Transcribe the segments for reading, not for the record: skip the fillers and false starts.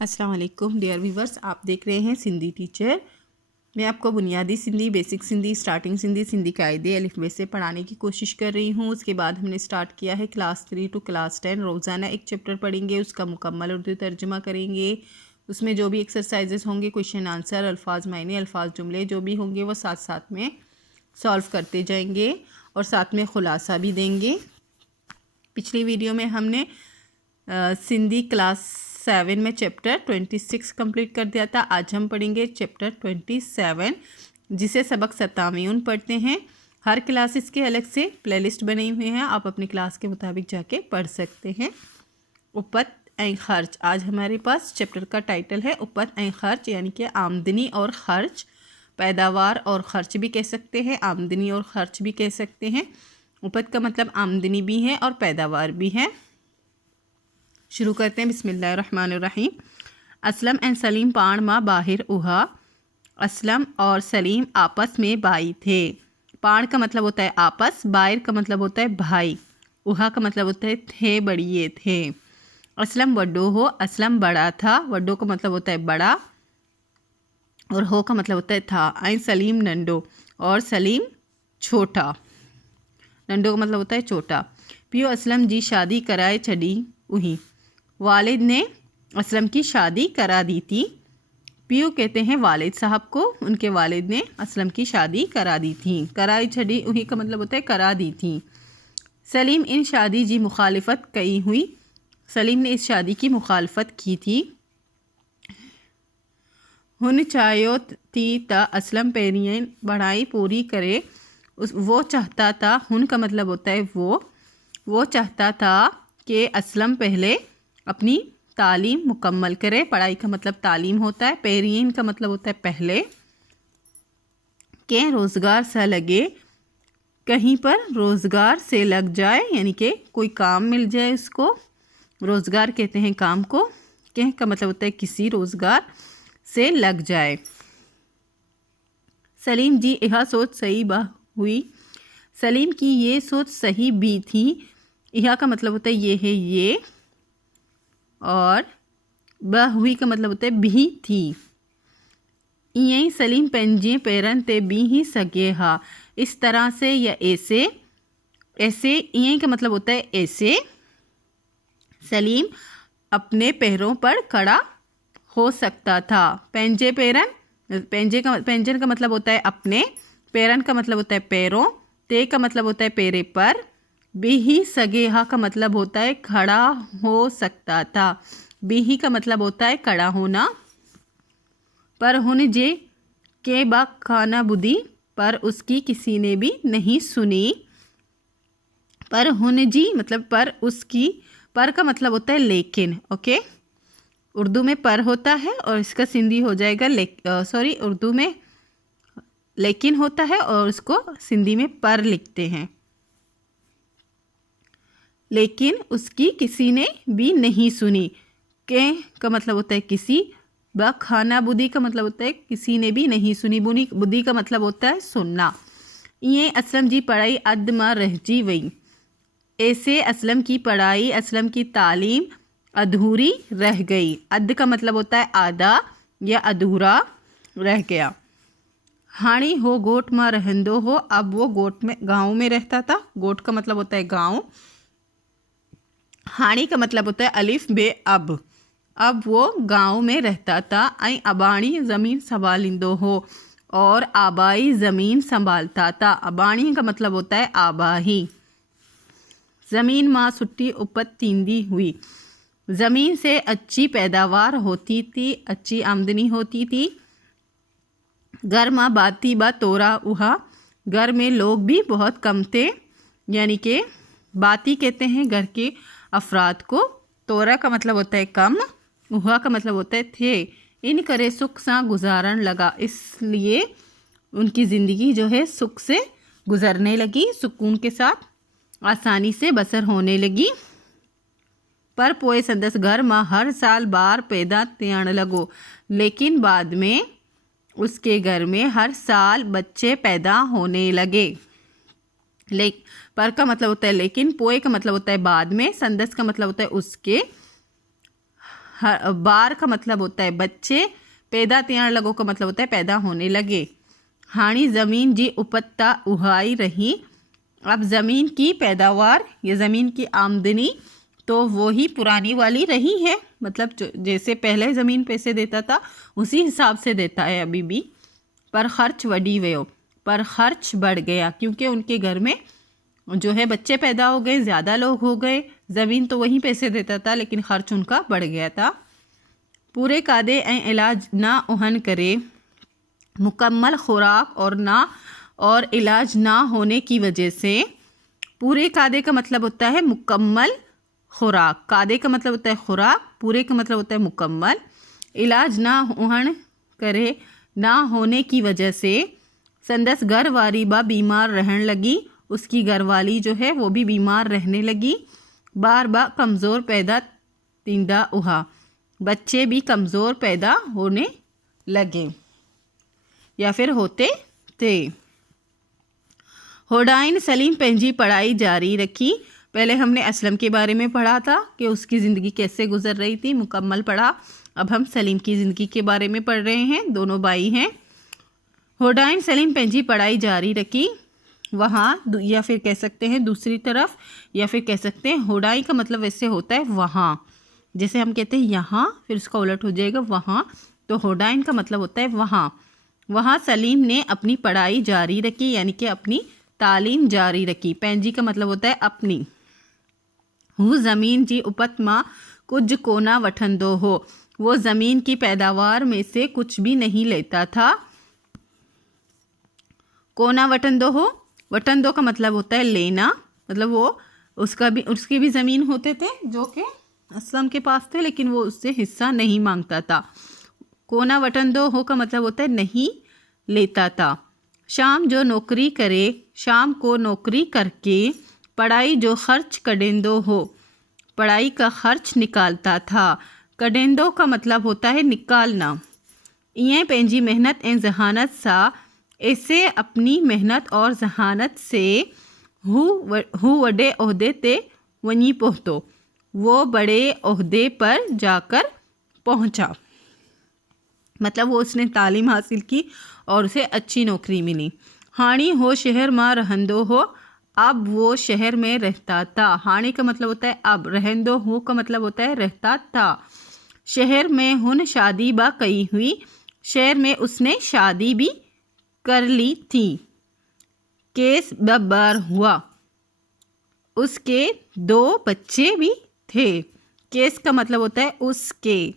अस्सलाम वालेकुम dear viewers, आप देख रहे हैं सिंधी टीचर। मैं आपको बुनियादी सिंधी, बेसिक सिंधी, स्टार्टिंग सिंधी, सिंधी कायदे अलिफ बे से पढ़ाने की कोशिश कर रही हूँ। उसके बाद हमने स्टार्ट किया है क्लास 3 टू क्लास 10। रोज़ाना एक चैप्टर पढ़ेंगे, उसका मुकम्मल उर्दू तर्जुमा करेंगे। उसमें जो भी एक्सरसाइजेस होंगे, क्वेश्चन आंसर, अल्फाज मायने, अल्फाज जुमले जो भी होंगे वो साथ साथ में सॉल्व करते जाएंगे और साथ में खुलासा भी देंगे। पिछली वीडियो में हमने सिंधी क्लास 7 में चैप्टर 26 कंप्लीट कर दिया था। आज हम पढ़ेंगे चैप्टर 27, जिसे सबक 57 पढ़ते हैं। हर क्लासेस के अलग से प्लेलिस्ट बने हुए हैं, आप अपनी क्लास के मुताबिक जाके पढ़ सकते हैं। उपत ए खर्च, आज हमारे पास चैप्टर का टाइटल है उपत ए खर्च, यानी कि आमदनी और खर्च। पैदावार और खर्च भी कह सकते हैं, आमदनी और खर्च भी कह सकते हैं। उपत का मतलब आमदनी भी है और पैदावार भी है। शुरू करते हैं। बिस्मिल्लाहिर्रहमानिर्रहीम। असलम एंड सलीम पाण माँ बाहिर उहा। असलम और सलीम आपस में भाई थे। पाण का मतलब होता है आपस, बाहिर का मतलब होता है भाई, उहा का मतलब होता है थे, बड़िए थे। असलम वड्डो हो, असलम बड़ा था, वड्डो का मतलब होता है बड़ा और हो का मतलब होता है था। आई सलीम नंडो, और सलीम छोटा, नंडो का मतलब होता है छोटा। पियो असलम जी शादी कराए छड़ी उही, वालिद ने असलम की शादी करा दी थी। पीयू कहते हैं वालिद साहब को, उनके वालिद ने असलम की शादी करा दी थी। कराई छड़ी उही का मतलब होता है करा दी थी। सलीम इन शादी जी मुखालिफत कई हुई, सलीम ने इस शादी की मुखालफत की थी। हुन चायो थी ता असलम पेरियन बढ़ाई पूरी करे, वो चाहता था, हुन का मतलब होता है वो चाहता था कि असलम पहले अपनी तालीम मुकम्मल करे। पढ़ाई का मतलब तालीम होता है। पेरियन का मतलब होता है पहले। के रोज़गार सा लगे, कहीं पर रोज़गार से लग जाए, यानी कि कोई काम मिल जाए उसको। रोज़गार कहते हैं काम को। के का मतलब होता है किसी रोज़गार से लग जाए। सलीम जी यह सोच सही बा हुई, सलीम की ये सोच सही भी थी। यह का मतलब होता है ये है ये, और ब हुई का मतलब होता है भी थी। यही सलीम पंजे पैरन ते भी ही सके हा, इस तरह से या ऐसे। ऐसे यही का मतलब होता है ऐसे। सलीम अपने पैरों पर खड़ा हो सकता था। पंजे पैरन, पेंजन का मतलब होता है अपने, पैरन का मतलब होता है पैरों, ते का मतलब होता है पैरे पर, बिही सगेहा का मतलब होता है खड़ा हो सकता था। बिही का मतलब होता है खड़ा होना। पर हुन जे के बा खाना बुदी, पर उसकी किसी ने भी नहीं सुनी। पर हुन जी मतलब पर उसकी, पर का मतलब होता है लेकिन। ओके, उर्दू में पर होता है और इसका सिंधी हो जाएगा उर्दू में लेकिन होता है और उसको सिंधी में पर लिखते हैं। लेकिन उसकी किसी ने भी नहीं सुनी। के का मतलब होता है किसी, ब खाना बुद्धि का मतलब होता है किसी ने भी नहीं सुनी। बुद्धि का मतलब होता है सुनना। ये असलम जी पढ़ाई अद में रहजी वई, ऐसे असलम की पढ़ाई, असलम की तालीम अधूरी रह गई। अद का मतलब होता है आधा या अधूरा रह गया। हाणी हो गोट में रहंदो हो, अब वो गोट में गांव में रहता था। गोट का मतलब होता है गांव। हाणी का मतलब होता है अलिफ बे अब वो गांव में रहता था। आई अबाणी ज़मीन संभालिंदो हो, और आबाई ज़मीन संभालता था। अबाणी का मतलब होता है आबाही। ज़मीन माँ सुट्टी उपत तींदी हुई, ज़मीन से अच्छी पैदावार होती थी, अच्छी आमदनी होती थी। घर माँ बाती बा तोरा उहा, घर में लोग भी बहुत कम थे, यानी कि बाती कहते हैं घर के अफराद को। तोरा का मतलब होता है कम, उहा का मतलब होता है थे। इन करे सुख सा गुजारन लगा, इसलिए उनकी ज़िंदगी जो है सुख से गुजरने लगी, सुकून के साथ आसानी से बसर होने लगी। पर पोए संदस घर में हर साल बार पैदा थियण लगो, लेकिन बाद में उसके घर में हर साल बच्चे पैदा होने लगे। पर का मतलब होता है लेकिन, पोए का मतलब होता है बाद में, संदस का मतलब होता है उसके। बार का मतलब होता है बच्चे, पैदा थियण लगो का मतलब होता है पैदा होने लगे। हाणी ज़मीन जी उपत्ता उगाई रही। अब ज़मीन की पैदावार या ज़मीन की आमदनी तो वो ही पुरानी वाली रही है, मतलब जैसे पहले ज़मीन पैसे देता था उसी हिसाब से देता है अभी भी। पर खर्च वडी वयो, पर खर्च बढ़ गया क्योंकि उनके घर में जो है बच्चे पैदा हो गए, ज़्यादा लोग हो गए। ज़मीन तो वही पैसे देता था लेकिन खर्च उनका बढ़ गया था। पूरे कादे ऐं इलाज ना उहन करे, मुकम्मल खुराक और इलाज ना होने की वजह से। पूरे कादे का मतलब होता है मुकम्मल खुराक, कादे का मतलब होता है खुराक, पूरे का मतलब होता है मुकम्मल। इलाज ना उहन करे, ना होने की वजह से संदस घरवाली बा बीमार रहने लगी, उसकी घरवाली जो है वो भी बीमार रहने लगी। बार बार कमज़ोर पैदा तींदा उहा, बच्चे भी कमज़ोर पैदा होने लगे या फिर होते थे। होडाइन सलीम पंहिंजी पढ़ाई जारी रखी। पहले हमने असलम के बारे में पढ़ा था कि उसकी ज़िंदगी कैसे गुजर रही थी, मुकम्मल पढ़ा। अब हम सलीम की ज़िंदगी के बारे में पढ़ रहे हैं, दोनों भाई हैं। होडाइन सलीम पंहिंजी पढ़ाई जारी रखी, वहाँ, या फिर कह सकते हैं दूसरी तरफ, या फिर कह सकते हैं होडाई का मतलब वैसे होता है वहाँ, जैसे हम कहते हैं यहाँ फिर उसका उलट हो जाएगा वहाँ, तो होडाइन का मतलब होता है वहाँ। वहाँ सलीम ने अपनी पढ़ाई जारी रखी यानी कि अपनी तालीम जारी रखी। पंहिंजी का मतलब होता है अपनी। हूँ ज़मीन जी उपत मां कुछ कोना वठंदो हो, वो ज़मीन की पैदावार में से कुछ भी नहीं लेता था। कोना वटंदो हो, वटंदो का मतलब होता है लेना, मतलब वो उसकी भी ज़मीन होते थे जो कि असलम के पास थे लेकिन वो उससे हिस्सा नहीं मांगता था। कोना वटंदो हो का मतलब होता है नहीं लेता था। शाम जो नौकरी करे, शाम को नौकरी करके पढ़ाई जो खर्च कडेंदो हो, पढ़ाई का खर्च निकालता था। कडेंदो का मतलब होता है निकालना। इएं पंहिंजी मेहनत ऐं ज़हानत सा, ऐसे अपनी मेहनत और ज़हानत से हू वॾे ओहदे ते वञी पहुतो, वो बड़े ओहदे पर जाकर पहुंचा। मतलब वो उसने तालीम हासिल की और उसे अच्छी नौकरी मिली। हाणी हो शहर मां रहंदो हो, अब वो शहर में रहता था। हाणी का मतलब होता है अब, रहंदो हो का मतलब होता है रहता था। शहर में हुन शादी बा कई हुई, शहर में उसने शादी भी कर ली थी। केस बब्बार हुआ, उसके 2 बच्चे भी थे। केस का मतलब होता है उसके,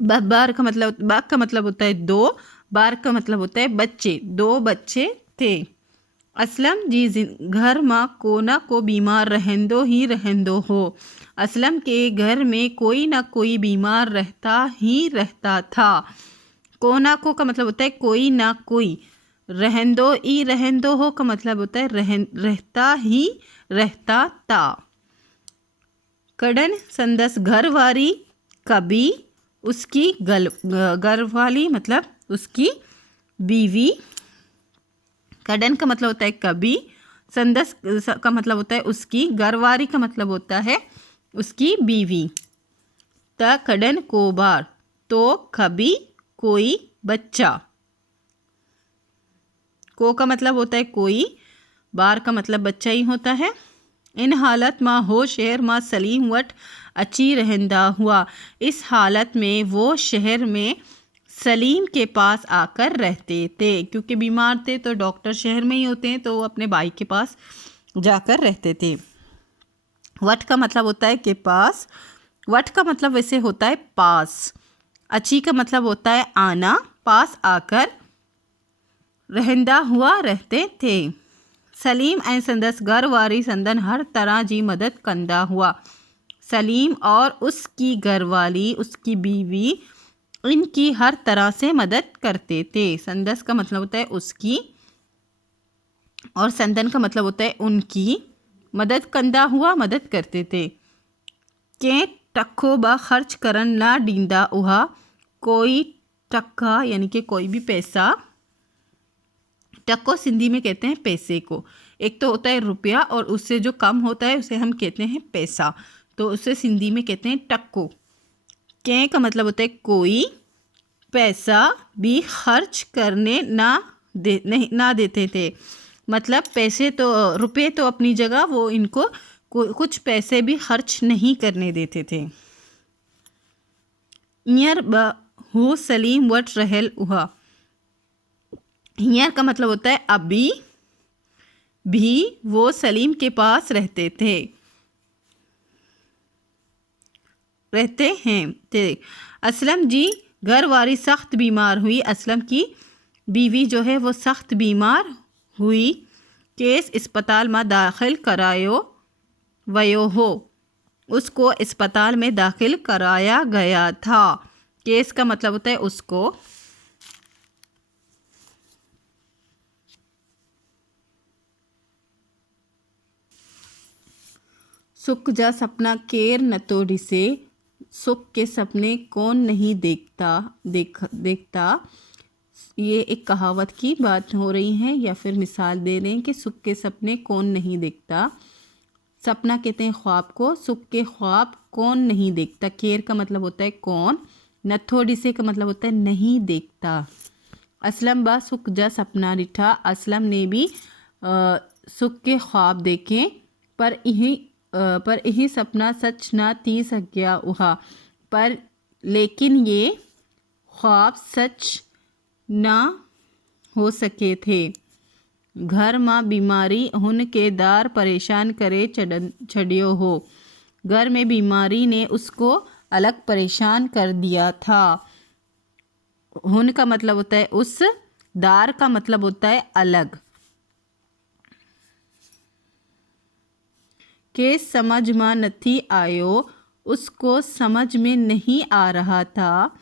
बार का मतलब होता है 2, बार का मतलब होता है बच्चे, 2 बच्चे थे। असलम जी घर मां कोना को बीमार रहंदो ही रहंदो हो, असलम के घर में कोई ना कोई बीमार रहता ही रहता था। कोना को का मतलब होता है कोई ना कोई, रहंदो हो का मतलब होता है रहता ही रहता था। कडन संदस घरवारी कभी, उसकी घरवाली मतलब उसकी बीवी। कडन का मतलब होता है कभी, संदस का मतलब होता है उसकी, घरवारी का मतलब होता है उसकी बीवी। त कडन को बार, तो कभी कोई बच्चा। को का मतलब होता है कोई, बार का मतलब बच्चा ही होता है। इन हालत मां हो शहर मां सलीम वट अची रहंदा हुआ, इस हालत में वो शहर में सलीम के पास आकर रहते थे। क्योंकि बीमार थे तो डॉक्टर शहर में ही होते हैं, तो वो अपने भाई के पास जाकर रहते थे। वट का मतलब होता है के पास, वट का मतलब वैसे होता है पास। अची का मतलब होता है आना, पास आकर रहंदा हुआ रहते थे। सलीम ऐं संदस घरवारी संदन हर तरह जी मदद कंदा हुआ। सलीम और उसकी घरवाली, उसकी बीवी, इनकी हर तरह से मदद करते थे। संदस का मतलब होता है उसकी और संदन का मतलब होता है उनकी। मदद कंदा हुआ, मदद करते थे। के टक्को बा खर्च करन ना डींदा उहा, कोई टक्का यानी कि कोई भी पैसा, टक्को सिंधी में कहते हैं पैसे को। एक तो होता है रुपया और उससे जो कम होता है उसे हम कहते हैं पैसा, तो उसे सिंधी में कहते हैं टक्को। के का मतलब होता है कोई, पैसा भी खर्च करने ना देते थे। मतलब पैसे तो, रुपए तो अपनी जगह, वो इनको कुछ पैसे भी खर्च नहीं करने देते थे। ईयर हु सलीम वट रहल उहा। ईयर का मतलब होता है अभी भी वो सलीम के पास रहते हैं। असलम जी घर वाली सख्त बीमार हुई। असलम की बीवी जो है वो सख्त बीमार हुई। केस अस्पताल में दाखिल करायो वयो हो। उसको अस्पताल में दाखिल कराया गया था। केस का मतलब होता है उसको। सुख जा सपना केर नतोड़ी से। सुख के सपने कौन नहीं देखता। ये एक कहावत की बात हो रही है या फिर मिसाल दे रहे हैं कि सुख के सपने कौन नहीं देखता। सपना कहते हैं ख्वाब को, सुख के ख्वाब कौन नहीं देखता। केर का मतलब होता है कौन, नथोड़ी से का मतलब होता है नहीं देखता। असलम बा सुख जा सपना रिठा। असलम ने भी सुख के ख्वाब देखे, पर यही सपना सच ना थी सकिया उहा। पर लेकिन ये ख्वाब सच ना हो सके थे। घर माँ बीमारी हुन के दार परेशान करे छड़ियो हो। घर में बीमारी ने उसको अलग परेशान कर दिया था। हुन का मतलब होता है उस, दार का मतलब होता है अलग। के समझ में नहीं आयो, उसको समझ में नहीं आ रहा था।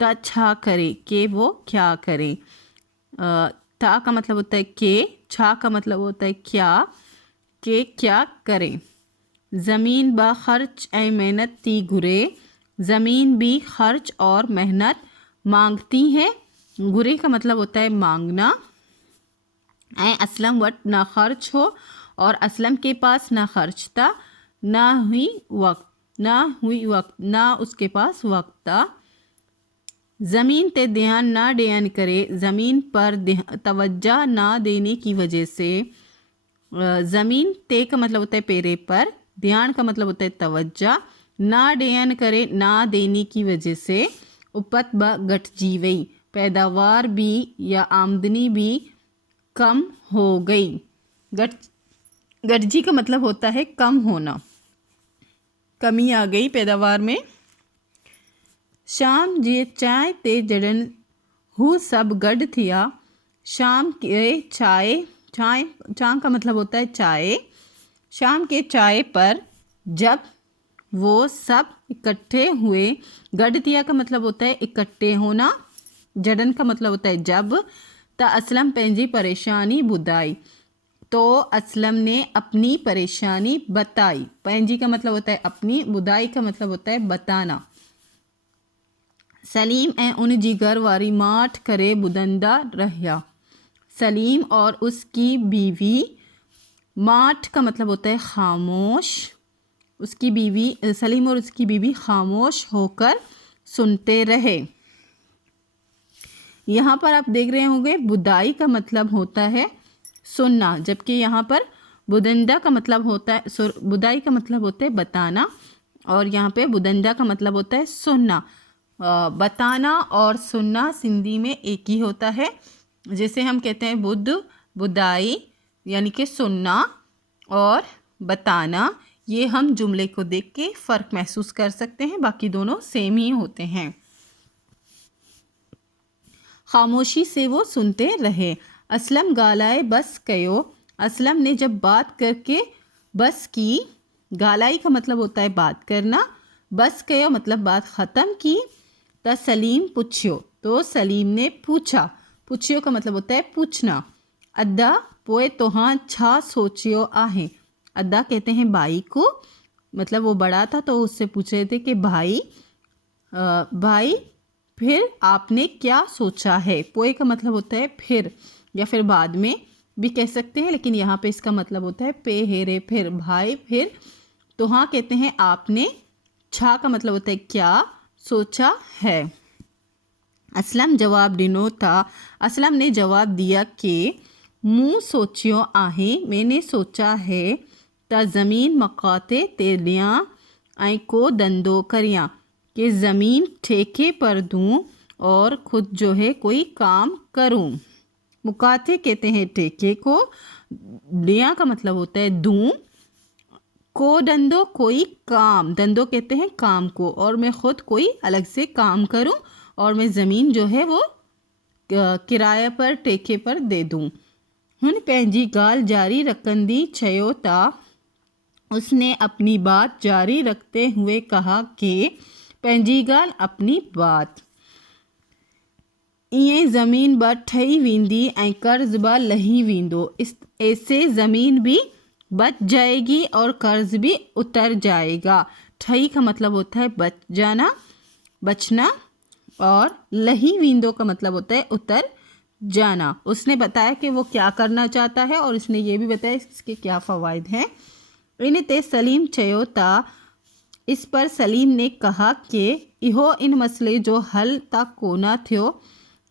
ता छा करे, के वो क्या करे। ता का मतलब होता है के, छा का मतलब होता है क्या, के क्या करे। ज़मीन बा खर्च ए मेहनत ती घुरे। ज़मीन भी खर्च और मेहनत मांगती है। घुरे का मतलब होता है मांगना। ए असलम वट ना खर्च हो, और असलम के पास ना खर्च था, ना हुई वक्त, ना उसके पास वक्त था। ज़मीन ते ध्यान ना देन करे। ज़मीन पर तवज्जो ना देने की वजह से। ज़मीन ते का मतलब होता है पेरे पर, ध्यान का मतलब होता है तवज्जो, ना देन करे ना देने की वजह से। उपत ब घट जीवई, पैदावार भी या आमदनी भी कम हो गई। गटजी का मतलब होता है कम होना, कमी आ गई पैदावार में। शाम जे चाय ते जड़न हु सब गड थिया। शाम के चाय का मतलब होता है चाय। शाम के चाय पर जब वो सब इकट्ठे हुए। गड थिया का मतलब होता है इकट्ठे होना। जड़न का मतलब होता है जब। ता असलम पंहिंजी परेशानी बुधाई, तो असलम ने अपनी परेशानी बताई। पंहिंजी का मतलब होता है अपनी, बुधाई का मतलब होता है बताना। सलीम ऐं उन जी घर वारी माठ करे बुधंदा रहिया। सलीम और उसकी बीवी, माठ का मतलब होता है खामोश। उसकी बीवी, सलीम और उसकी बीवी खामोश होकर सुनते रहे। यहाँ पर आप देख रहे होंगे बुधाई का मतलब होता है सुनना, जबकि यहाँ पर बुदंदा का मतलब होता है, बुधाई का मतलब होता है बताना, और यहाँ पे बुदंदा का मतलब होता है सुनना। बताना और सुनना सिंधी में एक ही होता है। जैसे हम कहते हैं बुधाई यानी कि सुनना और बताना, ये हम जुमले को देख के फ़र्क महसूस कर सकते हैं, बाकी दोनों सेम ही होते हैं। खामोशी से वो सुनते रहे। असलम गालाए बस कयो। असलम ने जब बात करके बस की। गालाई का मतलब होता है बात करना, बस कयो मतलब बात ख़त्म की। तो सलीम पूछियो, तो सलीम ने पूछा। पूछियो का मतलब होता है पूछना। अद्दा पोए तोहां छा सोचियो आहे। अद्दा कहते हैं भाई को, मतलब वो बड़ा था तो उससे पूछ रहे थे कि भाई फिर आपने क्या सोचा है। पोए का मतलब होता है फिर, या फिर बाद में भी कह सकते हैं, लेकिन यहाँ पे इसका मतलब होता है पे हेरे फिर। भाई फिर, तो हाँ कहते हैं आपने। छा का मतलब होता है क्या, सोचा है। असलम जवाब ॾिनो था। असलम ने जवाब दिया कि मूं सोचियो आहे, मैंने सोचा है त ज़मीन मकाते ते ॾियां ऐं को धंधो करियां, कि ज़मीन ठेके पर दूं और खुद जो है कोई काम करूं। मुकाते कहते हैं ठेके को, दियां का मतलब होता है दूं, को धंधो कोई काम, धंधो कहते हैं काम को, और मैं खुद कोई अलग से काम करूं और मैं ज़मीन जो है वो किराए पर ठेके पर दे दूं। हुन पंहिंजी ॻाल्हि जारी रखंदी चयो था। उसने अपनी बात जारी रखते हुए कहा कि पंहिंजी ॻाल्हि अपनी बात। ईअं ज़मीन ब ठही वेंदी ऐं कर्ज़ ब लही वेंदो। ऐसे ज़मीन भी बच जाएगी और कर्ज़ भी उतर जाएगा। ठही का मतलब होता है बच जाना, बचना, और लही वेंदो का मतलब होता है उतर जाना। उसने बताया कि वो क्या करना चाहता है और उसने ये भी बताया इसके क्या फ़वाइद हैं। इन ते सलीम चयो था। इस पर सलीम ने कहा कि इहो इन मसले जो हल तक कोना थियो,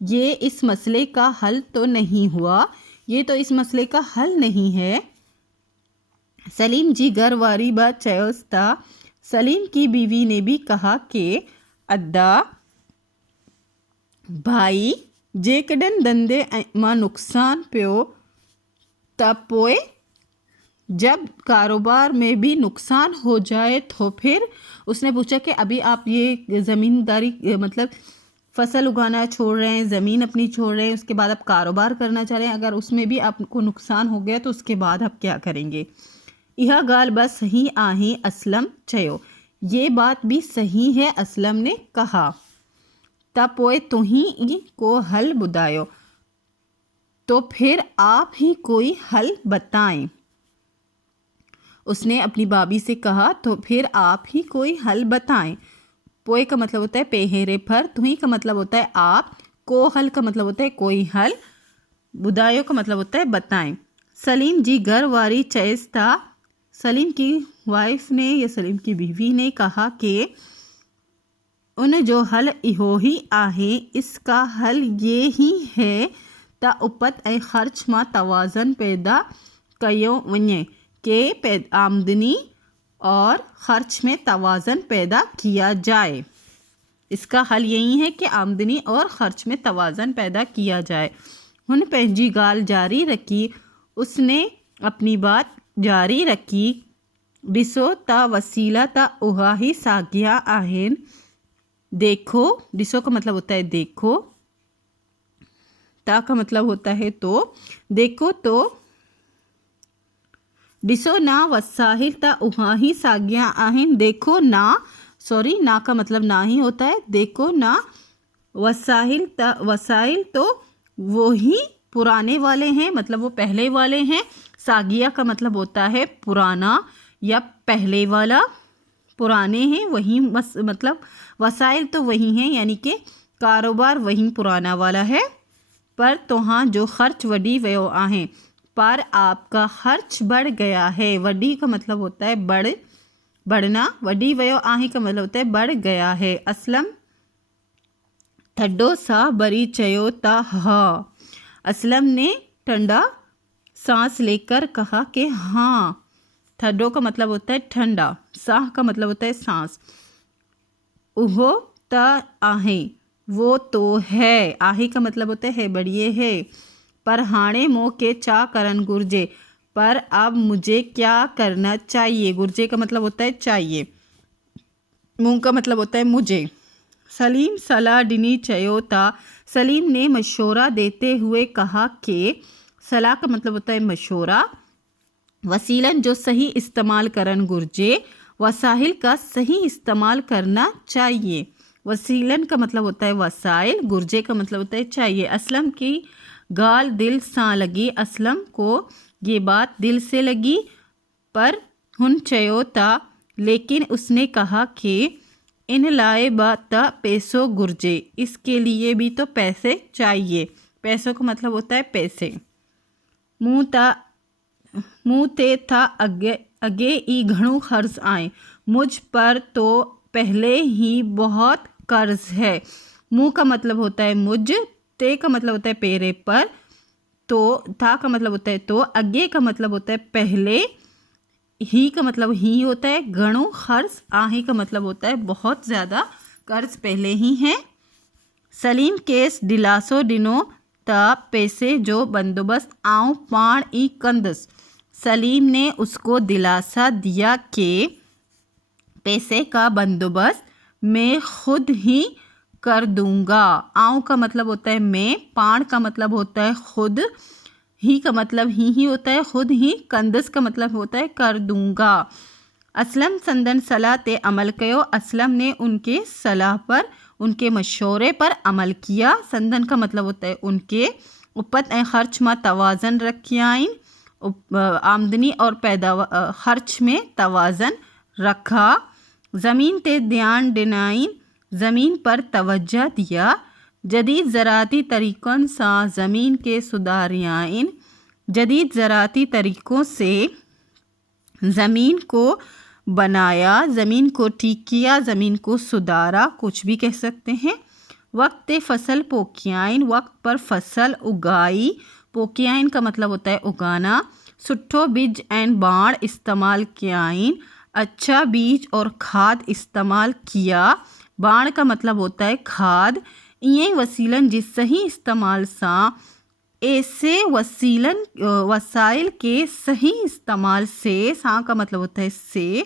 ये इस मसले का हल तो नहीं हुआ, ये तो इस मसले का हल नहीं है। सलीम जी घर वारी बात चयोसि था। सलीम की बीवी ने भी कहा कि अद्दा भाई, जेकॾहिं धंधे मां नुक़सान पियो त पोइ जब कारोबार में भी नुकसान हो जाए तो फिर। उसने पूछा कि अभी आप ये ज़मींदारी मतलब फसल उगाना छोड़ रहे हैं, ज़मीन अपनी छोड़ रहे हैं, उसके बाद आप कारोबार करना चाह रहे हैं, अगर उसमें भी आपको नुकसान हो गया तो उसके बाद आप क्या करेंगे। यह गाल बस सही आहे, असलम चयो। ये बात भी सही है, असलम ने कहा। त पोइ तुही को हल बुधायो, तो फिर आप ही कोई हल बताएं। उसने अपनी भाभी से कहा तो फिर आप ही कोई हल बताएं। पोए का मतलब होता है पेहरे पर, तुही का मतलब होता है आप, को हल का मतलब होता है कोई हल, बुधायो का मतलब होता है बताएं। सलीम जी घर वारी चयस था। सलीम की वाइफ ने या सलीम की बीवी ने कहा कि उन जो हल इहो ही आहे, इसका हल ये ही है त उपत ऐं ख़र्च मां तवाज़न पैदा कयो वञे, के आमदनी और ख़र्च में तवाज़न पैदा किया जाए। इसका हल यही है कि आमदनी और ख़र्च में तवाज़न पैदा किया जाए। हुन पंहिंजी ॻाल्हि जारी रखी। उसने अपनी बात जारी रखी। ॾिसो त वसीला त उहा ही साॻिया आहिनि। देखो, ॾिसो का मतलब होता है देखो, ता का मतलब होता है तो, देखो तो ॾिसो ना वसाहिल त उहा ही साॻिया आहिनि। देखो ना, सॉरी, ना का मतलब ना ही होता है, देखो ना वसाहिल तो वो ही पुराने वाले हैं, मतलब वो पहले वाले हैं। सागिया का मतलब होता है पुराना या पहले वाला, पुराने हैं वही, मतलब वसाइल तो वही हैं, यानी कि कारोबार वही पुराना वाला है। पर तोहां जो खर्च वडी वयो आहे, पर आपका खर्च बढ़ गया है। वडी का मतलब होता है बढ़ना, वडी वयो आहे का मतलब होता है बढ़ गया है। असलम ठंडो सा बरी चयो ता हाँ। असलम ने ठंडा सांस लेकर कहा कि हाँ। ठंडो का मतलब होता है ठंडा, साह का मतलब होता है सांस। उहो त आहे, वो तो है। आहे का मतलब होता है बढ़िए है। पर हाणे मोके चा करन गुर्जे, पर अब मुझे क्या करना चाहिए। गुर्जे का मतलब होता है चाहिए, मुँह का मतलब होता है मुझे। सलीम सलाह डिनी चयो था। सलीम ने मशवरा देते हुए कहा कि सलाह का मतलब होता है मशवरा। वसीलन जो सही इस्तेमाल करन गुर्जे, वसाइल का सही इस्तेमाल करना चाहिए। वसीलन का मतलब होता है वसाइल, गुर्जे का मतलब होता है चाहिए। असलम की गाल दिल सा लगी। असलम को ये बात दिल से लगी, पर हुन चयो था, लेकिन उसने कहा कि इन लाए बात पैसों गुर्जे, इसके लिए भी तो पैसे चाहिए। पैसों का मतलब होता है पैसे। मुँह ते था अगे ई घणो खर्च आए, मुझ पर तो पहले ही बहुत कर्ज है। मुँह का मतलब होता है मुझ, ते का मतलब होता है पेरे पर, तो था का मतलब होता है तो, अगे का मतलब होता है पहले, ही का मतलब ही होता है गणों खर्च, आही का मतलब होता है बहुत ज़्यादा कर्ज पहले ही हैं। सलीम केस दिलासो दिनो ता पैसे जो बंदोबस्त आऊँ पाण ई कंदस। सलीम ने उसको दिलासा दिया कि पैसे का बंदोबस्त मैं खुद ही कर दूंगा। आऊँ का मतलब होता है मैं, पाण का मतलब होता है खुद, ही का मतलब ही होता है खुद ही, कंदस का मतलब होता है कर दूंगा। असलम संदन सलाह ते अमल कयो। असलम ने उनके सलाह पर, उनके मशवरे पर अमल किया। संदन का मतलब होता है उनके। उपत ए खर्च में तवाज़न रखियाइन, आमदनी और पैदावार खर्च में तवाज़न रखा। ज़मीन ते ध्यान दिनाइन, ज़मीन पर तवज्जो दिया। जदीद ज़राती तरीक़ों से ज़मीन के सुधारियाइन, जदीद ज़राती तरीक़ों से ज़मीन को बनाया, ज़मीन को ठीक किया, ज़मीन को सुधारा, कुछ भी कह सकते हैं। वक्त फसल पोकियाइन, वक्त पर फसल उगाई। पोकियाइन का मतलब होता है उगाना। सुट्ठो बीज एंड बाण इस्तेमाल कियाइन, अच्छा बीज और खाद इस्तेमाल किया। बाण का मतलब होता है खाद। इं वसीलन जिस सही इस्तेमाल सा, ऐसे वसीलन वसाइल के सही इस्तेमाल से, सा का मतलब होता है से,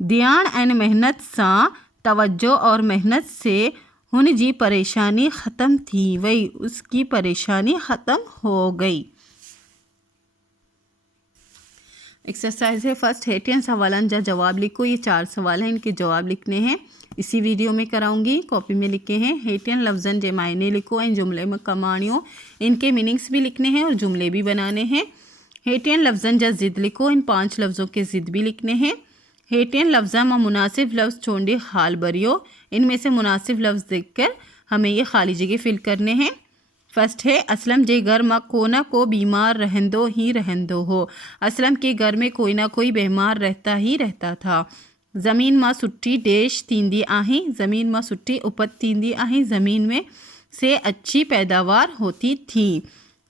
ध्यान एंड मेहनत सा, तवज्जो और मेहनत से, हुन जी परेशानी ख़त्म थी वई, उसकी परेशानी ख़त्म हो गई। एक्सरसाइज है फर्स्ट, हेटियन सवालन जा जवाब लिखो। ये 4 सवाल हैं, इनके जवाब लिखने हैं। इसी वीडियो में कराऊंगी। कॉपी में लिखे हैं हेटियन लफ्ज़न जे मायने लिखो, इन जुमले में कमाणियों, इनके मीनिंग्स भी लिखने हैं और जुमले भी बनाने हैं। हेटियन लफ्ज़न जा ज़िद लिखो, इन 5 लफ्ज़ों के ज़िद भी लिखने हैं। हेटियन लफ्ज़ा में मुनासिब लफ्ज़ छोड़े खाल भरियो, इनमें से मुनासिब लफ्ज़ देखकर हमें ये खाली जगह फिल करने हैं। फर्स्ट है असलम जे घर में कोना को बीमार रहंदो ही रहंदो हो। असलम के घर में कोई ना कोई बीमार रहता ही रहता था। ज़मीन मां सुट्टी डेश थींदी आहीं, ज़मीन मां सुट्टी उपज थींदी आहीं, ज़मीन में से अच्छी पैदावार होती थी।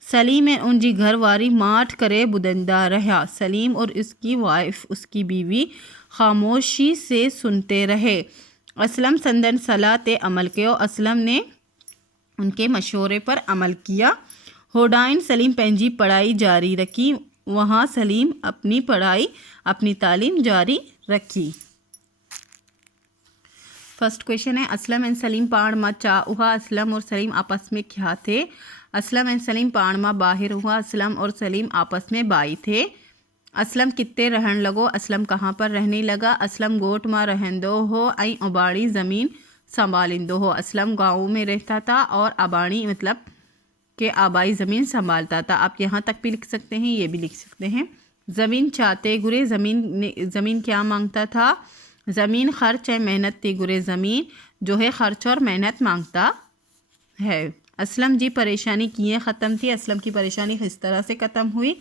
सलीम ऐं उनजी घरवारी माठ करे बुदंदा रहा। सलीम और उसकी वाइफ, उसकी बीवी खामोशी से सुनते रहे। असलम संदन सलाह ते अमल कियो, असलम ने उनके मशवरे पर अमल किया। होडाइन सलीम पंहिंजी पढ़ाई जारी रखी, वहाँ सलीम अपनी पढ़ाई, अपनी तालीम जारी रखी। फर्स्ट क्वेश्चन है असलम एंड सलीम पाण मां चा हुआ। असलम और सलीम आपस में क्या थे? असलम एंड सलीम पाण मां बाहिर हुआ। असलम और सलीम आपस में बाई थे। असलम कित्ते रहन लगो, असलम कहाँ पर रहने लगा। असलम गोट मां रहंदो हो ऐं अबाड़ी ज़मीन संभालिंदो हो। असलम गाँव में रहता था और अबाड़ी मतलब के आबाई ज़मीन संभालता था। आप यहाँ तक भी लिख सकते हैं, ये भी लिख सकते हैं। ज़मीन चाहते गुरे, ज़मीन क्या मांगता था? ज़मीन खर्च है मेहनत ती गुरे, ज़मीन जो है खर्च और मेहनत मांगता है। असलम जी परेशानी किए ख़त्म थी, असलम की परेशानी किस तरह से ख़त्म हुई।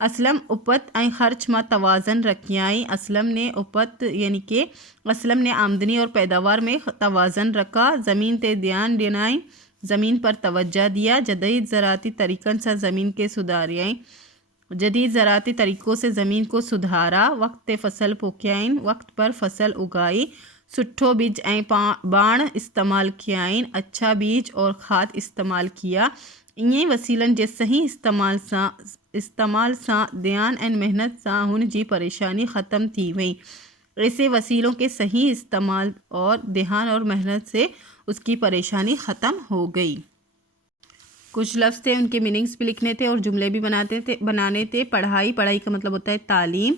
असलम उपत ऐं खर्च में तवाज़न रखियाई। असलम ने उपत यानी कि असलम ने आमदनी और पैदावार में तवाज़न रखा। ज़मीन ते ध्यान दिनाई, ज़मीन पर तवज्जो दिया। जदीद ज़राती तरीक़न से ज़मीन के सुधारियाई, जदीद ज़राती तरीक़ों से ज़मीन को सुधारा। वक्त फसल पोकियाइन, वक्त पर फसल उगाई। सुट्ठो बीज ऐं बाण इस्तेमाल कियाइन, अच्छा बीज और खाद इस्तेमाल किया। इं वसीलन जे सही इस्तेमाल सा ध्यान एंड मेहनत सा हुन जी परेशानी ख़त्म थी वई। ऐसे वसीलों के सही इस्तेमाल और ध्यान और मेहनत से उसकी परेशानी ख़त्म हो गई। कुछ लफ्ज़ थे, उनके मीनिंग्स भी लिखने थे और जुमले भी बनाने थे। पढ़ाई, पढ़ाई का मतलब होता है तालीम।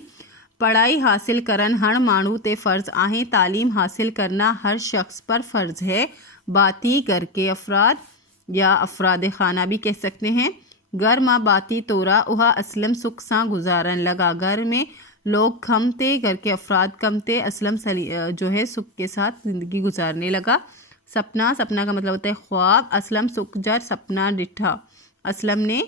पढ़ाई हासिल करन हर माण्हू ते फ़र्ज़ आहे। तालीम हासिल करना हर शख्स पर फ़र्ज़ है। बाती घर के अफराद या अफराद खाना भी कह सकते हैं। घर मां बाती तोरा उहा असलम सुख सा गुजारन लगा। घर में लोग कम थे, घर के अफराद कम थे, असलम जो है सुख के साथ ज़िंदगी गुजारने लगा। सपना, सपना का मतलब होता है ख्वाब। असलम सुख जर सपना डिठा, असलम ने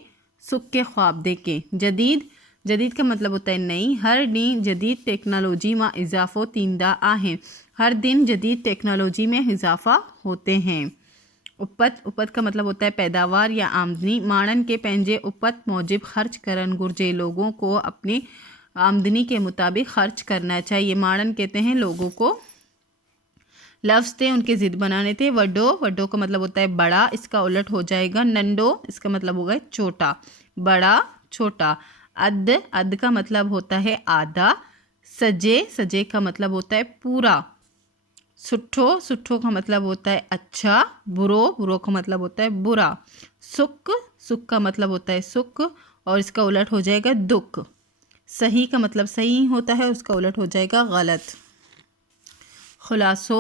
सुख के ख्वाब देखे। जदीद, जदीद का मतलब होता है नई। हर डी जदीद टेक्नोलॉजी मां इजाफ़ो थींदा आहे। हर दिन जदीद टेक्नोलॉजी में इजाफा होते हैं। उपत का मतलब होता है पैदावार या आमदनी। माणन के पंहिंजे उपत मौजिब खर्च करन घुर्जे। लोगों को अपनी आमदनी के मुताबिक खर्च करना चाहिए। माणन कहते हैं लोगों को। लफ्ज़ थे उनके ज़िद बनाने थे। वड्डो, वड्डो का मतलब होता है बड़ा, इसका उलट हो जाएगा नंडो, इसका मतलब होगा छोटा। बड़ा छोटा। अद, अद का मतलब होता है आधा। सजे, सजे का मतलब होता है पूरा। सुट्ठो, सुट्ठो का मतलब होता है अच्छा। बुरो, बुरो का मतलब होता है बुरा। सुख, सुख का मतलब होता है सुख और इसका उलट हो जाएगा दुख। सही का मतलब सही होता है, उसका उलट हो जाएगा गलत। खुलासो,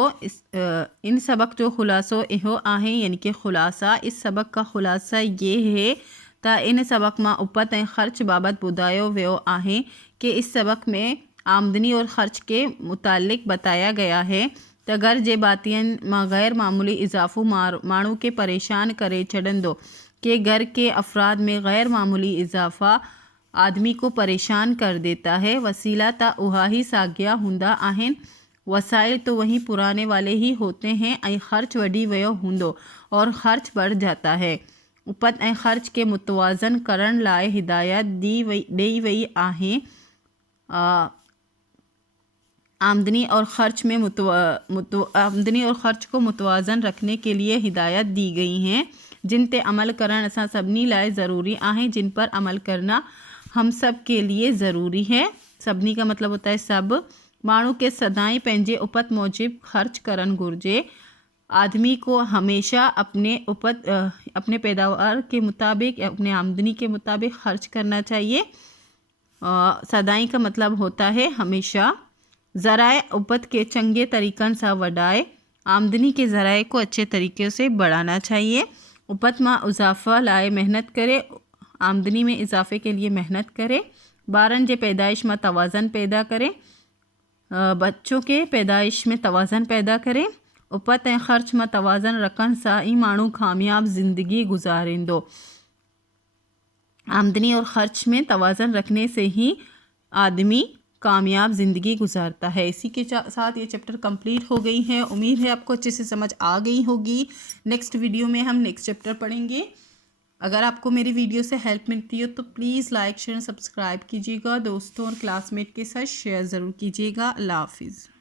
इन सबक जो खुलासो इहो आहे यानी कि खुलासा, इस सबक का खुलासा ये है त इन सबक मां उपत ऐं ख़र्च बाबत ॿुधायो वियो आहे कि इस सबक में आमदनी और ख़र्च के मुतालिक बताया गया है त घर जे बातियन मां गैर मामूली इजाफ़ो माण्हू के परेशान करे छॾंदो कि घर के अफराद में गैर मामूली इजाफ़ा आदमी को परेशान कर देता है। वसीला त उहा ही साॻिया हूंदा आहिनि, वसाइल तो वहीं पुराने वाले ही होते हैं। ऐं ख़र्च वधी वियो हूंदो और ख़र्च बढ़ जाता है। उपत ऐं ख़र्च के मुतवाज़न करण लाइ हिदायत ॾेई वई आहे। आमदनी और ख़र्च में आमदनी और ख़र्च को मुतवाज़न रखने के लिए हिदायत दी गई हैं, जिन ते अमल करण असां सभिनी लाइ ज़रूरी आहे। जिन पर अमल करना हम सब के लिए ज़रूरी है। सभिनी का मतलब होता है सब। माण्हू के सदाई पंहिंजे उपत मौजिब ख़र्च करण घुर्जे। आदमी को हमेशा अपने पैदावार के मुताबिक, अपने आमदनी के मुताबिक ख़र्च करना चाहिए। सदाई का मतलब होता है हमेशा। ज़राए उपत के चंगे तरीक़न सां वधाए। आमदनी के ज़राए को अच्छे तरीके से बढ़ाना चाहिए। उपत मां इजाफ़ा लाए मेहनत करे, आमदनी में इजाफ़े के लिए मेहनत करे। ॿारनि जे पैदाइश में तवाज़न पैदा करें, बच्चों के पैदाइश में तवाज़न पैदा करें। उपत ऐं ख़र्च में तवाज़न रखण सां ई माण्हू कामयाब ज़िंदगी गुजारींदो। आमदनी और ख़र्च में तवाज़न रखने से ही आदमी कामयाब ज़िंदगी गुजारता है। इसी के साथ ये चैप्टर कंप्लीट हो गई है। उम्मीद है आपको अच्छे से समझ आ गई होगी। नेक्स्ट वीडियो में हम नेक्स्ट चैप्टर पढ़ेंगे। अगर आपको मेरी वीडियो से हेल्प मिलती हो तो प्लीज़ लाइक शेयर सब्सक्राइब कीजिएगा। दोस्तों और क्लासमेट के साथ शेयर ज़रूर कीजिएगा। अल्लाह हाफिज़।